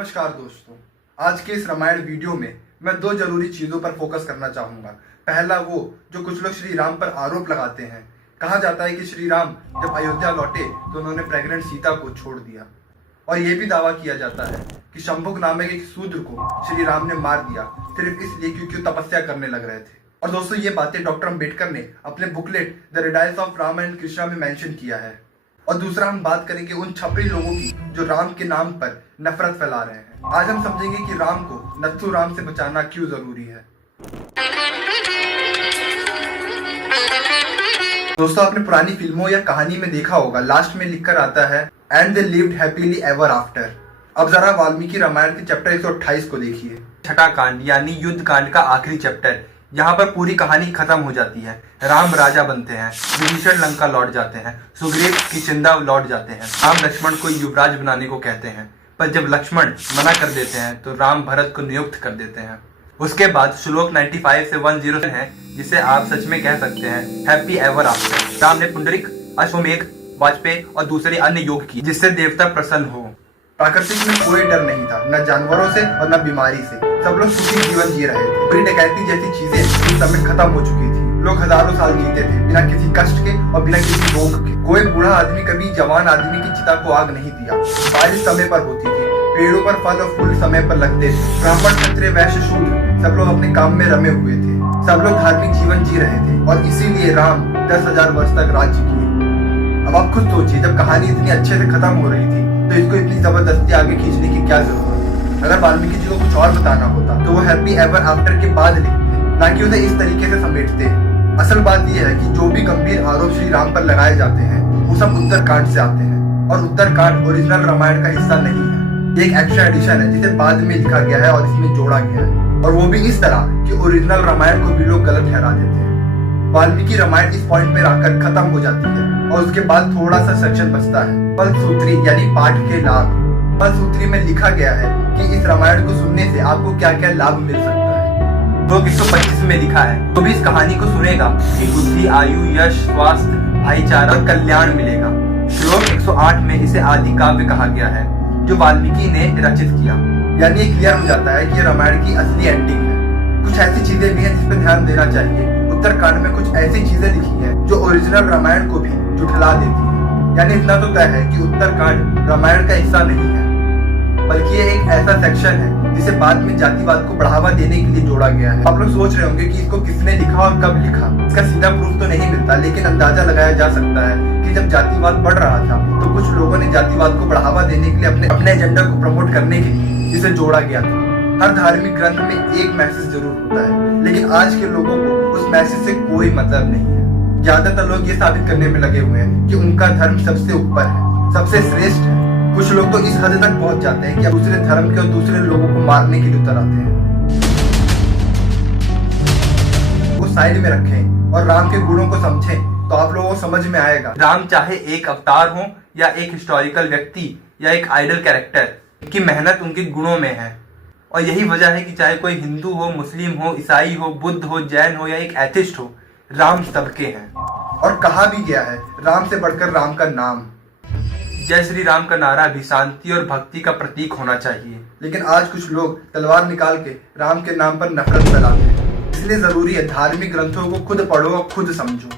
नमस्कार दोस्तों, आज के इस रामायण वीडियो में मैं दो जरूरी चीजों पर फोकस करना चाहूंगा। पहला वो जो कुछ लोग श्री राम पर आरोप लगाते हैं। कहा जाता है कि श्री राम जब अयोध्या लौटे तो उन्होंने प्रेग्नेंट सीता को छोड़ दिया, और ये भी दावा किया जाता है कि शंभुक नामक एक शूद्र को श्री राम ने मार दिया सिर्फ इसलिए क्योंकि वो तपस्या करने लग रहे थे। और दोस्तों, ये बातें डॉक्टर अम्बेडकर ने अपने booklet the riddles of Ram and Krishna में मेंशन किया है। और दूसरा, हम बात करेंगे उन छपरी लोगों की जो राम के नाम पर नफरत फैला रहे हैं। आज हम समझेंगे कि राम को नत्थू राम से बचाना क्यों जरूरी है। दोस्तों, आपने पुरानी फिल्मों या कहानी में देखा होगा, लास्ट में लिखकर आता है and they lived happily ever after. अब जरा वाल्मीकि रामायण के चैप्टर 128 को देखिए। छठा कांड यानी युद्ध कांड का आखिरी चैप्टर। यहाँ पर पूरी कहानी खत्म हो जाती है। राम राजा बनते हैं, विभीषण लंका लौट जाते हैं, सुग्रीव किष्किंधा लौट जाते हैं। राम लक्ष्मण को युवराज बनाने को कहते हैं, पर जब लक्ष्मण मना कर देते हैं तो राम भरत को नियुक्त कर देते हैं। उसके बाद श्लोक 95 से 100 है, जिसे आप सच में कह सकते हैं हैप्पी एवर आफ्टर। राम ने पुंडरिक, अश्वमेघ, वाजपेयी और दूसरे अन्य योग किए जिससे देवता प्रसन्न हो। प्राकृतिक में कोई डर नहीं था, न जानवरों से और न बीमारी से। सब लोग सुखी जीवन जी रहे थे। चोरी डकैती जैसी चीजें उस समय खत्म हो चुकी थी। लोग हजारों साल जीते थे बिना किसी कष्ट के और बिना किसी रोग के। कोई बूढ़ा आदमी कभी जवान आदमी की चिता को आग नहीं दिया। बारिश समय पर होती थी, पेड़ों पर फल और फूल समय पर लगते थे। ब्राह्मण, क्षत्रिय, वैश्य, शूद्र सब लोग अपने काम में रमे हुए थे। सब लोग धार्मिक जीवन जी रहे थे और इसीलिए राम 10,000 वर्ष तक राज्य किए। अब आप खुद सोचिए, जब कहानी इतनी अच्छे से खत्म हो रही थी तो इसको इतनी जबरदस्ती आगे खींचने की क्या जरूरत है। अगर वाल्मीकि जी को कुछ और बताना होता तो वो हैप्पी एवर आफ्टर के बाद लिखते, ना कि उसे इस तरीके से समेटते। असल बात यह है कि जो भी गंभीर आरोप श्री राम पर लगाए जाते हैं वो सब उत्तरकांड से आते हैं, और उत्तरकांड ओरिजिनल रामायण का हिस्सा नहीं है। एक एक्स्ट्रा एडिशन है जिसे बाद में लिखा गया है और इसमें जोड़ा गया है, और वो भी इस तरह कि ओरिजिनल रामायण को भी लोग गलत ठहरा देते हैं। वाल्मीकि रामायण इस पॉइंट पे आकर खत्म हो जाती है और उसके बाद थोड़ा सा सेक्शन बचता है, फलसूत्री यानी पाठ के लाभ। फलसूत्री में लिखा गया है कि इस रामायण को सुनने से आपको क्या क्या लाभ मिल सकता है। श्लोक 125 में लिखा है, तो भी इस कहानी को सुनेगा कि बुद्धि, आयु, यश, स्वास्थ्य, भाईचारा और कल्याण मिलेगा। श्लोक 108 में इसे आदि काव्य कहा गया है जो वाल्मीकि ने रचित किया। यानी ये क्लियर हो जाता है कि रामायण की असली एंडिंग है। कुछ ऐसी चीजें भी हैं जिस पर ध्यान देना चाहिए। उत्तरकांड में कुछ ऐसी चीजें लिखी हैं जो ओरिजिनल रामायण को भी झुठला देती है। यानी इतना तो तय है कि उत्तरकांड रामायण का हिस्सा नहीं है, बल्कि ये एक ऐसा सेक्शन है जिसे बाद में जातिवाद को बढ़ावा देने के लिए जोड़ा गया है। आप लोग सोच रहे होंगे कि इसको किसने लिखा और कब लिखा। इसका सीधा प्रूफ तो नहीं मिलता, लेकिन अंदाजा लगाया जा सकता है कि जब जातिवाद बढ़ रहा था तो कुछ लोगों ने जातिवाद को बढ़ावा देने के लिए अपने एजेंडा को प्रमोट करने के लिए इसे जोड़ा गया था। हर धार्मिक ग्रंथ में एक मैसेज जरूर होता है, लेकिन आज के लोगों को उस मैसेज से कोई मतलब नहीं है। ज्यादातर लोग ये साबित करने में लगे हुए हैं कि उनका धर्म सबसे ऊपर है, सबसे श्रेष्ठ है। कुछ लोग तो इस हद तक पहुंच जाते हैं कि दूसरे धर्म के और दूसरे लोगों को मारने के लिए उतर आते हैं। वो साइड में रखें और राम के गुणों को समझें तो आप लोगों को समझ में आएगा। राम चाहे एक अवतार हो या एक हिस्टोरिकल व्यक्ति या एक आइडल कैरेक्टर, उनकी मेहनत उनके गुणों में है। और यही वजह है कि चाहे कोई हिंदू हो, मुस्लिम हो, ईसाई हो, बुद्ध हो, जैन हो या एक एथिस्ट हो, राम सबके हैं। और कहा भी गया है, राम से बढ़कर राम का नाम। जय श्री राम का नारा भी शांति और भक्ति का प्रतीक होना चाहिए। लेकिन आज कुछ लोग तलवार निकाल के राम के नाम पर नफरत फैलाते हैं। इसलिए जरूरी है धार्मिक ग्रंथों को खुद पढ़ो और खुद समझो।